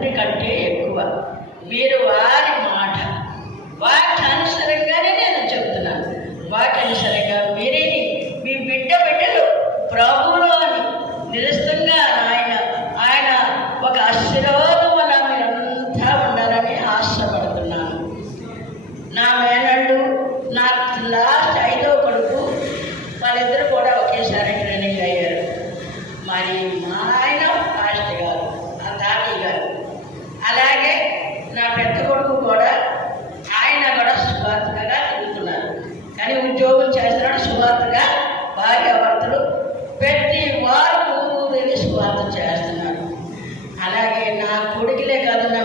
తండ్రి కంటే ఎక్కువ. మీరు వారి మాట వాక్యానుసరంగానే నేను చెబుతున్నాను. వాక్యానుసరంగా మీరే మీ బిడ్డలు ప్రభువులో అని నిరస్తంగా ఆయన ఒక ఆశీర్వాదం వల్ల మీరంతా ఉండాలని ఆశపడుతున్నాను. నా మేనళ్ళు, నా లాస్ట్ 5వ కొడుకు, వాళ్ళిద్దరు కూడా ఒకేసారి ట్రైనింగ్ అయ్యారు. మరి మా ఆయన ఫాస్ట్ గారు, ఆ తాతయ్య గారు, అలాగే నా పెద్ద కొడుకు కూడా ఆయన కూడా సువార్తగా తిరుగుతున్నారు. కానీ ఉద్యోగం చేస్తున్నాడు సువార్తగా. భార్యాభర్తలు ప్రతి వారు ఊరు సువార్త చేస్తున్నారు. అలాగే నా కొడుకులే కాదు, నా